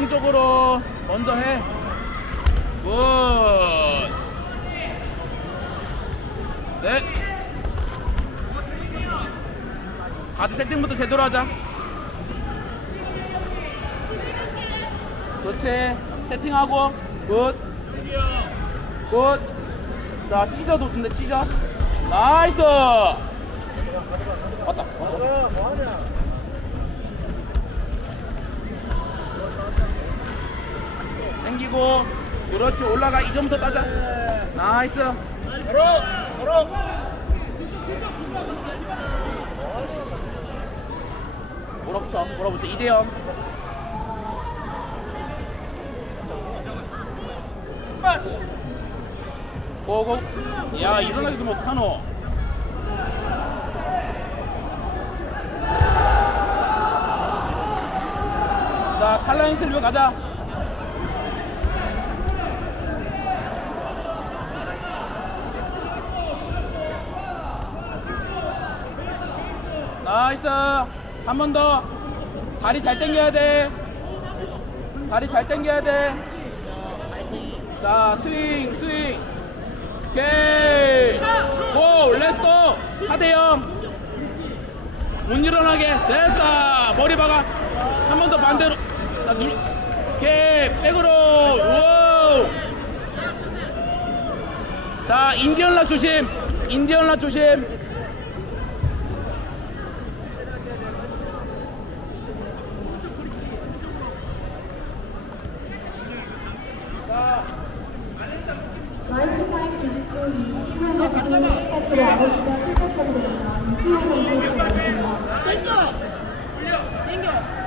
능동적으로 먼저 해. 굿. 네. 가드 세팅부터 제대로 하자. 그렇지. 세팅하고 굿. 굿. 자 시저도 근데 시저. 나이스. 왔다. 왔다. 왔다. 땡기고. 그렇지 올라가. 이 점부터 따자. 나이스. 몰아붙여 몰아붙여. 이대현 고고. 야 일어나게 되면 어떡하노. 자 칼라인 슬리브 가자 나이스. 한 번 더. 다리 잘 당겨야 돼. 다리 잘 당겨야 돼자 스윙 스윙. 오케이. 고 렛츠고 4대0 못 일어나게. 됐다. 머리 박아. 한 번 더 반대로. 자, 눌. 오케이. 백으로. 자 인디언락 조심. 인디언락 조심 선수 1파트로 와보시면 실격 처리됩니다. 이시호 선수 들어가겠습니다. 됐어 땡겨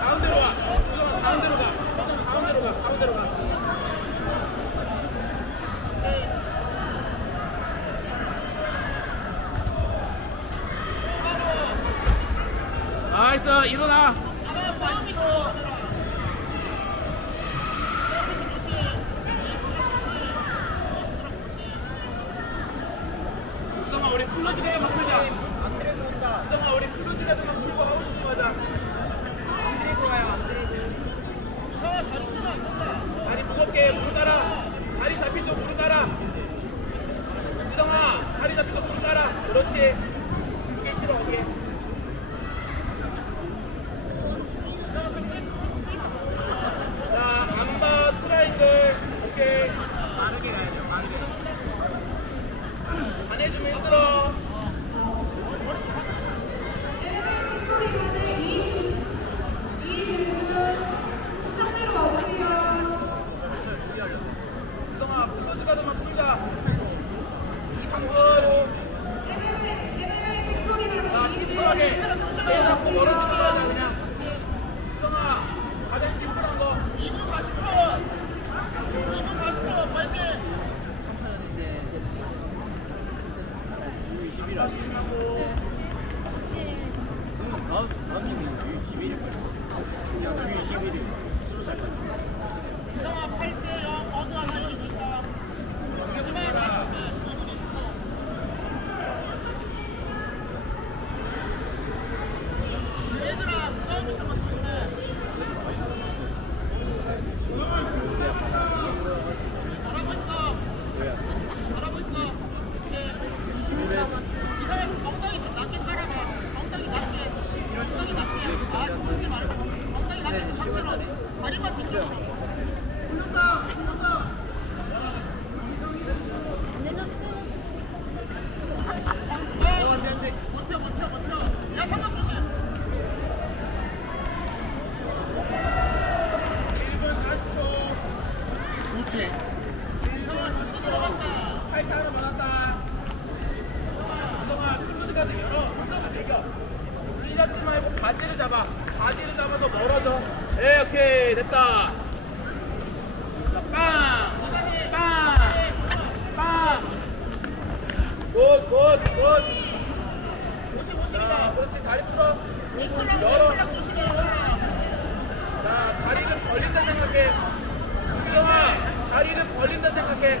가운데로 와. 주성아, 가운데로 가. 주성아, 가운데로 가. 가운데로 가. 나이스 일어나. 주성아 우리 클로즈 가드만 풀자. 주성아 우리 클로즈 가드만 풀고 하고 싶은 거 하자. 주성아 다리 치면 안 된다. 다리 무겁게 무릎 깔아 다리 잡힌 쪽 무릎 깔아 지성아 다리 잡힌 쪽 무릎 깔아 그렇지 그게 싫어 그게 자, 안바 트라이앵글 오케이. 빠르게 가야죠. 빠르게. 반해주면 힘들어. 수정대로 와주세요. 지성아, 플러즈 가드만 풀자. 이상근. 자, 심플하게. 배 잡고 멀어지는 거야, 그냥. 지성아, 가장 심플한 거. 2분 40초. 2분 40초, 빨리. 지성아, 8대 0 어느 하나 이기니까. 하지마. 2분 20초. 얘들아, 싸우고 있으면 조심해. 잘하고 있어. 잘하고 있어. 오케이. 지성아, 엉덩이 좀 낮게 깔아봐. 엉덩이 낮게. 엉덩이 낮게. 아, 돌지 말고. 엉덩이 낮게 상태로 다리만 뒤집어. 붙는다, 붙는다. 어, 버텨, 버텨, 버텨. 야, 상관 조심. 1분 40초. 그렇지. 지성아, 다시 들어갔다. 팔타 하나 받았다. 지성아, 클로즈가드 열어. 손잡고 대겨. 물리 잡지 말고 바지를 잡아. 바지를 잡아서 멀어져. 네, 오케이. 됐다. 자, 빵! 빵! 빵! 굿, 굿, 굿. 자, 그렇지. 다리 풀어. 열어. 자, 다리는 벌린다 생각해. 지성아, 다리는 벌린다 생각해.